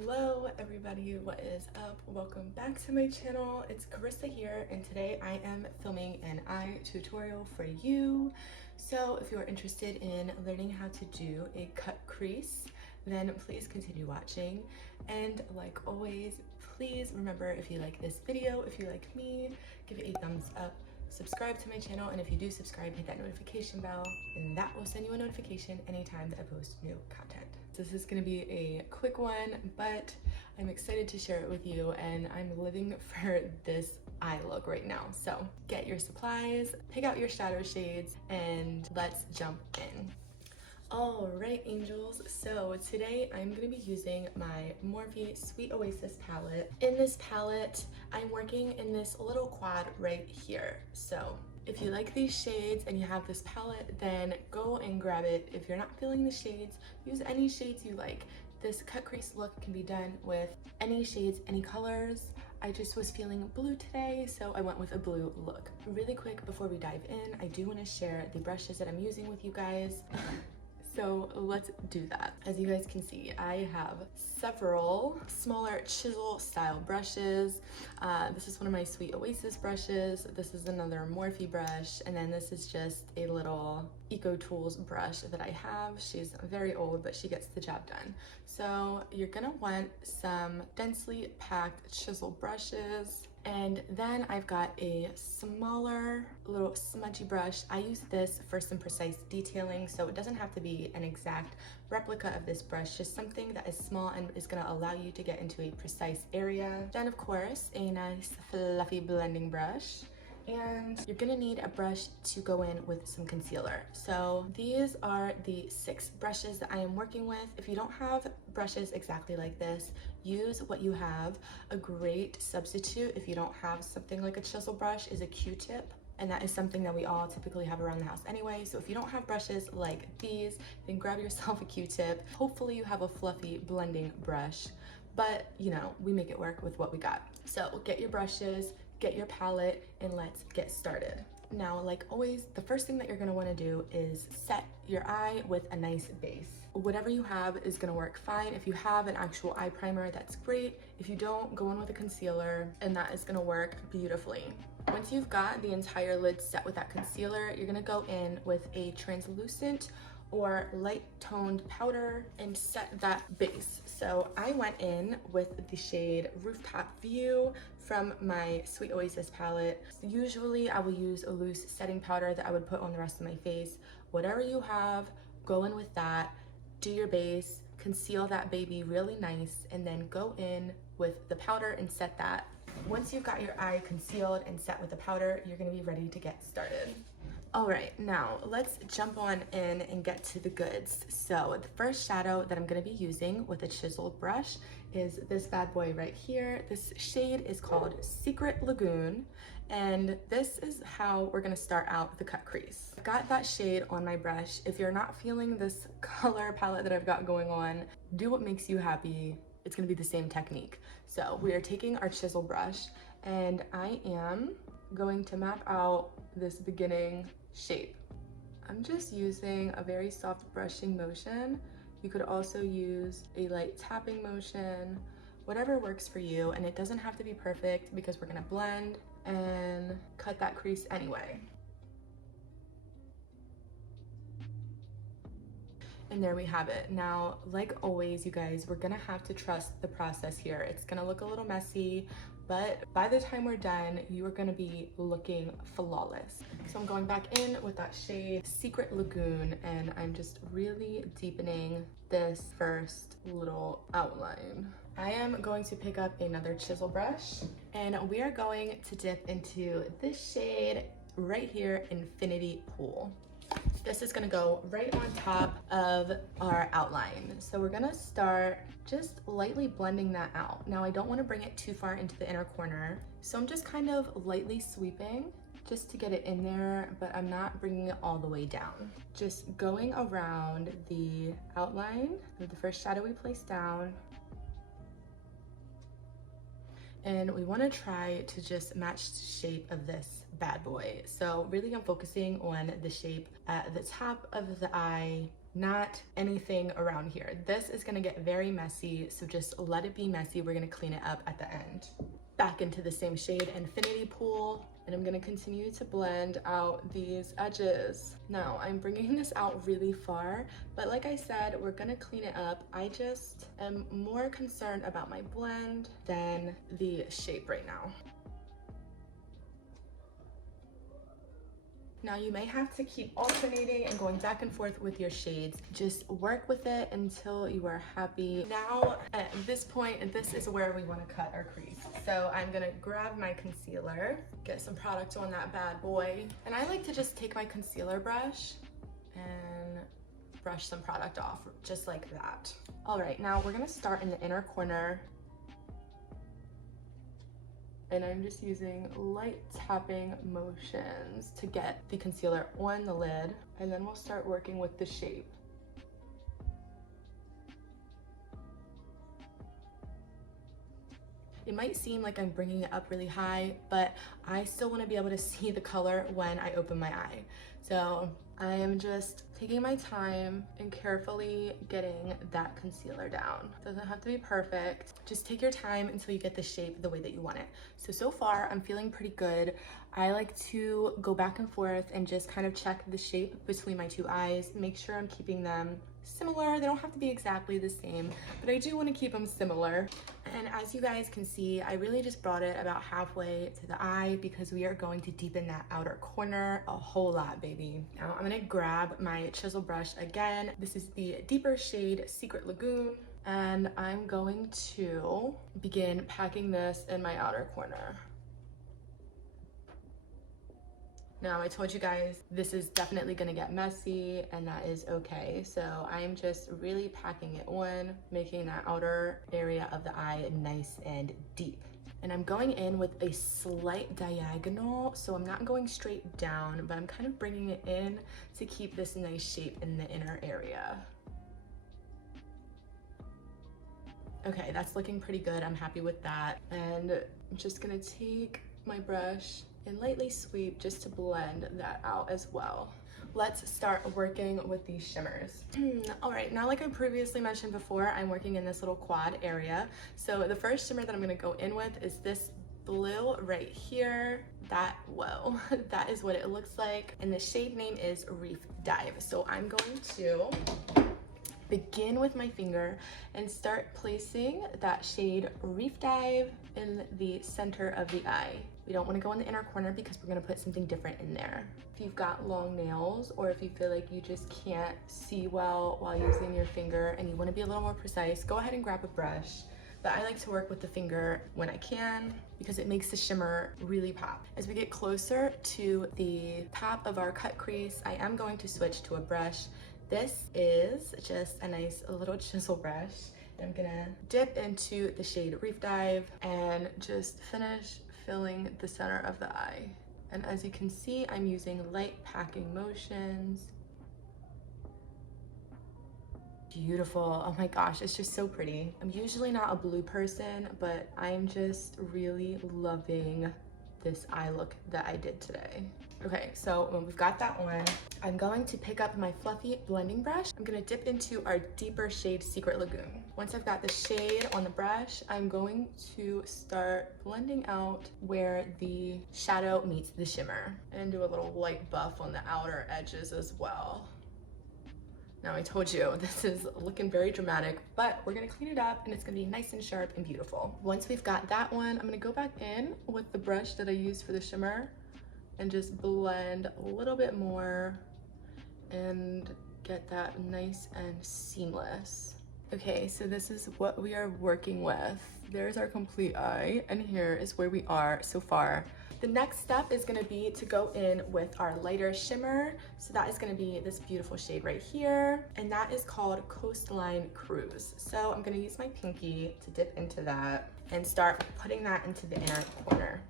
Hello everybody, what is up? Welcome back to my channel. It's Carissa here, and today I am filming an eye tutorial for you. So if you're interested in learning how to do a cut crease, then please continue watching. And like always, please remember, if you like this video, if you like me, give it a thumbs up, subscribe to my channel, and if you do subscribe, hit that notification bell, and that will send you a notification anytime that I post new content. So this is going to be a quick one, but I'm excited to share it with you, and I'm living for this eye look right now. So get your supplies, pick out your shadow shades, and let's jump in. All right, angels, so today I'm going to be using my Morphe Sweet Oasis palette. In this palette, I'm working in this little quad right here. So if you like these shades and you have this palette, then go and grab it. If you're not feeling the shades, use any shades you like. This cut crease look can be done with any shades, any colors. I just was feeling blue today, so I went with a blue look. Really quick before we dive in, I do want to share the brushes that I'm using with you guys. So let's do that. As you guys can see, I have several smaller chisel style brushes. This is one of my Sweet Oasis brushes. This is another Morphe brush. And then this is just a little Eco Tools brush that I have. She's very old, but she gets the job done. So you're gonna want some densely packed chisel brushes. And then I've got a smaller little smudgy brush. I use this for some precise detailing, so it doesn't have to be an exact replica of this brush, just something that is small and is gonna allow you to get into a precise area. Then of course, a nice fluffy blending brush. And you're gonna need a brush to go in with some concealer. So these are the 6 brushes that I am working with. If you don't have brushes exactly like this, use what you have. A great substitute if you don't have something like a chisel brush is a Q-tip. And that is something that we all typically have around the house anyway. So if you don't have brushes like these, then grab yourself a Q-tip. Hopefully you have a fluffy blending brush, but you know, we make it work with what we got. So get your brushes, get your palette, and let's get started. Now, like always, the first thing that you're gonna wanna do is set your eye with a nice base. Whatever you have is gonna work fine. If you have an actual eye primer, that's great. If you don't, go in with a concealer, and that is gonna work beautifully. Once you've got the entire lid set with that concealer, you're gonna go in with a translucent or light toned powder and set that base. So I went in with the shade Rooftop View from my Sweet Oasis palette. Usually I will use a loose setting powder that I would put on the rest of my face. Whatever you have, go in with that, do your base, conceal that baby really nice, and then go in with the powder and set that. Once you've got your eye concealed and set with the powder, you're gonna be ready to get started. All right, now let's jump on in and get to the goods. So the first shadow that I'm gonna be using with a chiseled brush is this bad boy right here. This shade is called Secret Lagoon, and this is how we're gonna start out the cut crease. I've got that shade on my brush. If you're not feeling this color palette that I've got going on, do what makes you happy. It's gonna be the same technique. So we are taking our chisel brush, and I am going to map out this beginning shape. I'm just using a very soft brushing motion. You could also use a light tapping motion, whatever works for you, and it doesn't have to be perfect because we're gonna blend and cut that crease anyway. And there we have it. Now, like always, you guys, we're gonna have to trust the process here. It's gonna look a little messy, but by the time we're done, you are gonna be looking flawless. So I'm going back in with that shade Secret Lagoon, and I'm just really deepening this first little outline. I am going to pick up another chisel brush, and we are going to dip into this shade right here, Infinity Pool. This is gonna go right on top of our outline. So we're gonna start just lightly blending that out. Now I don't wanna bring it too far into the inner corner, so I'm just kind of lightly sweeping just to get it in there, but I'm not bringing it all the way down. Just going around the outline of the first shadow we placed down. And we wanna try to just match the shape of this bad boy. So really I'm focusing on the shape at the top of the eye not anything around here. This is gonna get very messy, so just let it be messy. We're gonna clean it up at the end. Back into the same shade, Infinity Pool, and I'm gonna continue to blend out these edges. Now, I'm bringing this out really far, but like I said, we're gonna clean it up. I just am more concerned about my blend than the shape right now. Now you may have to keep alternating and going back and forth with your shades. Just work with it until you are happy. Now at this point, this is where we want to cut our crease. So I'm gonna grab my concealer, get some product on that bad boy. And I like to just take my concealer brush and brush some product off, just like that. All right, now we're gonna start in the inner corner. And I'm just using light tapping motions to get the concealer on the lid, and then we'll start working with the shape. It might seem like I'm bringing it up really high, but I still want to be able to see the color when I open my eye. So I am just taking my time and carefully getting that concealer down. Doesn't have to be perfect. Just take your time until you get the shape the way that you want it. So far I'm feeling pretty good. I like to go back and forth and just kind of check the shape between my two eyes, make sure I'm keeping them similar. They don't have to be exactly the same, but I do want to keep them similar. And as you guys can see, I really just brought it about halfway to the eye because we are going to deepen that outer corner a whole lot, baby. Now I'm gonna grab my chisel brush again. This is the deeper shade Secret Lagoon, and I'm going to begin packing this in my outer corner. Now, I told you guys this is definitely gonna get messy, and that is okay. So I'm just really packing it on, making that outer area of the eye nice and deep. And I'm going in with a slight diagonal, so I'm not going straight down, but I'm kind of bringing it in to keep this nice shape in the inner area. Okay, that's looking pretty good. I'm happy with that. And I'm just gonna take my brush and lightly sweep just to blend that out as well. Let's start working with these shimmers. All right, now like I previously mentioned before, I'm working in this little quad area. So the first shimmer that I'm gonna go in with is this blue right here. Whoa, that is what it looks like. And the shade name is Reef Dive. So I'm going to begin with my finger and start placing that shade Reef Dive in the center of the eye. We don't want to go in the inner corner because we're going to put something different in there. If you've got long nails, or if you feel like you just can't see well while using your finger and you want to be a little more precise, go ahead and grab a brush. But I like to work with the finger when I can because it makes the shimmer really pop. As we get closer to the top of our cut crease, I am going to switch to a brush. This is just a nice little chisel brush. I'm gonna dip into the shade Reef Dive and just finish filling the center of the eye. And as you can see, I'm using light packing motions. Beautiful. Oh my gosh, it's just so pretty. I'm usually not a blue person, but I'm just really loving this eye look that I did today. Okay, so when we've got that on, I'm going to pick up my fluffy blending brush. I'm gonna dip into our deeper shade Secret Lagoon. Once I've got the shade on the brush, I'm going to start blending out where the shadow meets the shimmer and do a little light buff on the outer edges as well. Now I told you, this is looking very dramatic, but we're gonna clean it up and it's gonna be nice and sharp and beautiful. Once we've got that one, I'm gonna go back in with the brush that I used for the shimmer and just blend a little bit more and get that nice and seamless. Okay, so this is what we are working with. There's our complete eye, and here is where we are so far. The next step is gonna be to go in with our lighter shimmer. So that is gonna be this beautiful shade right here, and that is called Coastline Cruise. So I'm gonna use my pinky to dip into that and start putting that into the inner corner.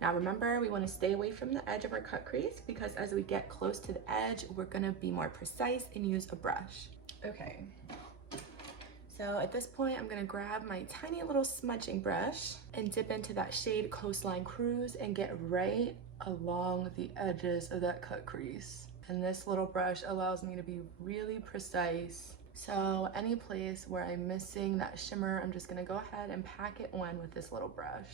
Now remember, we wanna stay away from the edge of our cut crease because as we get close to the edge, we're gonna be more precise and use a brush. Okay. So at this point, I'm gonna grab my tiny little smudging brush and dip into that shade Coastline Cruise and get right along the edges of that cut crease. And this little brush allows me to be really precise. So any place where I'm missing that shimmer, I'm just gonna go ahead and pack it on with this little brush.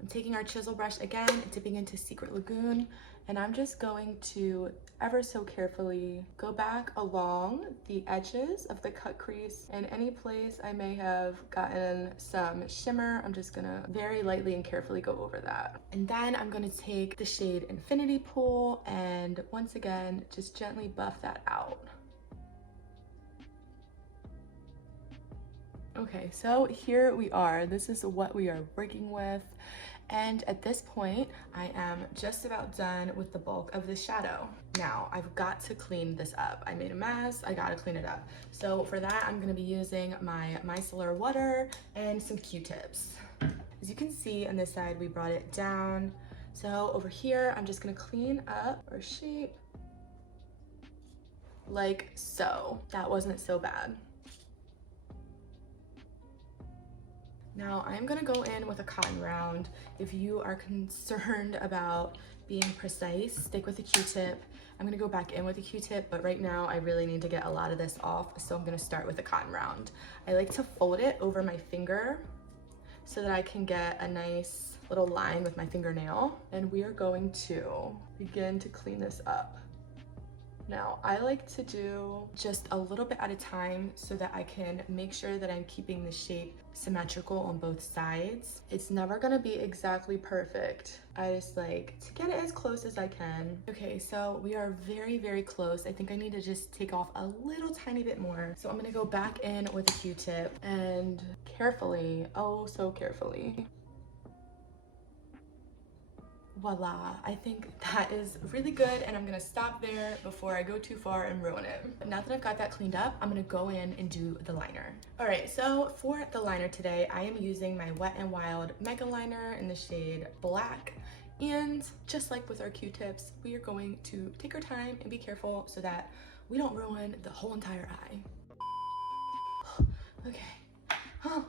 I'm taking our chisel brush again, dipping into Secret Lagoon, and I'm just going to ever so carefully go back along the edges of the cut crease, and any place I may have gotten some shimmer, I'm just gonna very lightly and carefully go over that. And then I'm gonna take the shade Infinity Pool and once again, just gently buff that out. Okay, so here we are. This is what we are working with. And at this point, I am just about done with the bulk of the shadow. Now, I've got to clean this up. I made a mess, I gotta clean it up. So for that, I'm gonna be using my micellar water and some Q-tips. As you can see on this side, we brought it down. So over here, I'm just gonna clean up our shape like so. That wasn't so bad. Now I'm gonna go in with a cotton round. If you are concerned about being precise, stick with the Q-tip. I'm gonna go back in with the Q-tip, but right now I really need to get a lot of this off, so I'm gonna start with a cotton round. I like to fold it over my finger so that I can get a nice little line with my fingernail. And we are going to begin to clean this up. Now, I like to do just a little bit at a time so that I can make sure that I'm keeping the shape symmetrical on both sides. It's never gonna be exactly perfect. I just like to get it as close as I can. Okay, so we are very, very close. I think I need to just take off a little tiny bit more. So I'm gonna go back in with a Q-tip and carefully, oh so carefully, voila, I think that is really good, and I'm gonna stop there before I go too far and ruin it. But now that I've got that cleaned up, I'm gonna go in and do the liner. All right, so for the liner today, I am using my Wet n Wild Mega Liner in the shade Black. And just like with our Q-tips, we are going to take our time and be careful so that we don't ruin the whole entire eye. Okay, oh,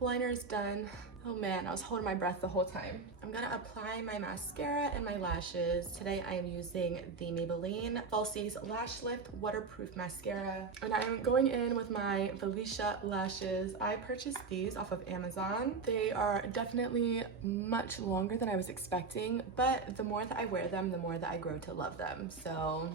liner is done. Oh man, I was holding my breath the whole time. I'm gonna apply my mascara and my lashes. Today I am using the Maybelline Falsies Lash Lift Waterproof Mascara. And I'm going in with my Veleasha lashes. I purchased these off of Amazon. They are definitely much longer than I was expecting, but the more that I wear them, the more that I grow to love them. So, all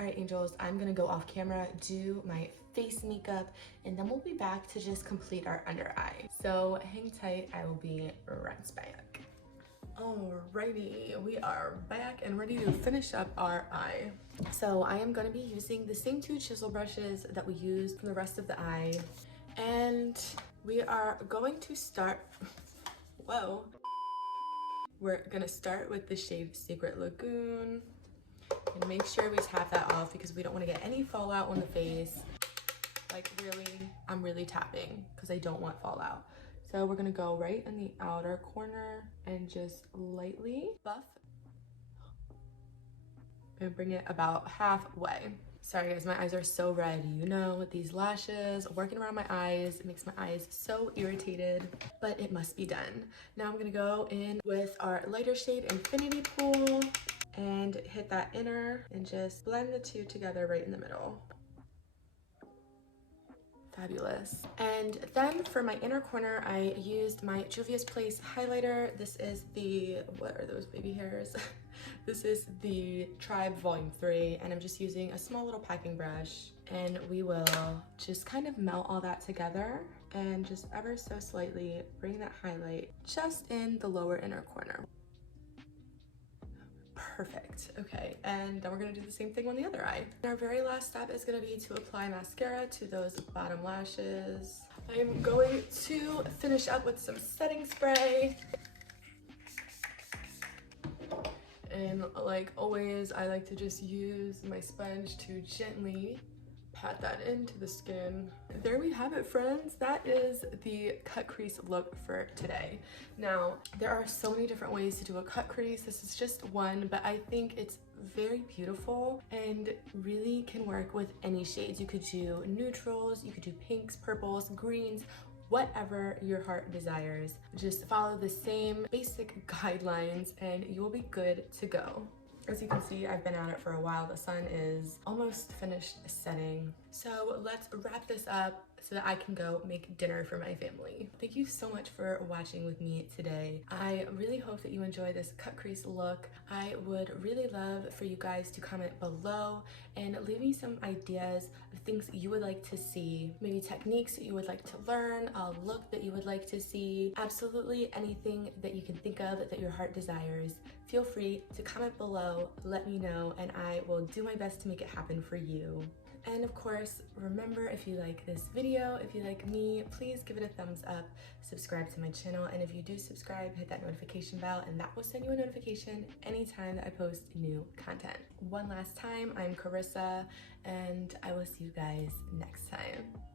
right, angels, I'm gonna go off camera, do my face makeup, and then we'll be back to just complete our under eye. So hang tight, I will be right back. Alrighty, we are back and ready to finish up our eye. So I am gonna be using the same two chisel brushes that we used for the rest of the eye. And we are going to start, whoa. We're gonna start with the shade Secret Lagoon. And make sure we tap that off because we don't want to get any fallout on the face. Like really, I'm really tapping because I don't want fallout. So we're gonna go right in the outer corner and just lightly buff and bring it about halfway. Sorry guys, my eyes are so red. You know, these lashes, working around my eyes, it makes my eyes so irritated, but it must be done. Now I'm gonna go in with our lighter shade Infinity Pool and hit that inner and just blend the two together right in the middle. Fabulous. And then for my inner corner, I used my Juvia's Place highlighter. This is the, what are those baby hairs? This is the Tribe Volume 3, and I'm just using a small little packing brush, and we will just kind of melt all that together and just ever so slightly bring that highlight just in the lower inner corner. Perfect. Okay, and then we're gonna do the same thing on the other eye. Our very last step is gonna be to apply mascara to those bottom lashes. I'm going to finish up with some setting spray. And like always, I like to just use my sponge to gently pat that into the skin. There we have it, friends. That is the cut crease look for today. Now, there are so many different ways to do a cut crease. This is just one, but I think it's very beautiful and really can work with any shades. You could do neutrals, you could do pinks, purples, greens, whatever your heart desires. Just follow the same basic guidelines and you will be good to go. As you can see, I've been at it for a while. The sun is almost finished setting. So let's wrap this up so that I can go make dinner for my family. Thank you so much for watching with me today. I really hope that you enjoy this cut crease look. I would really love for you guys to comment below and leave me some ideas of things you would like to see, maybe techniques that you would like to learn, a look that you would like to see, absolutely anything that you can think of that your heart desires. Feel free to comment below, let me know, and I will do my best to make it happen for you. And of course, remember, if you like this video, if you like me, please give it a thumbs up, subscribe to my channel, and if you do subscribe, hit that notification bell, and that will send you a notification anytime that I post new content. One last time, I'm Carissa, and I will see you guys next time.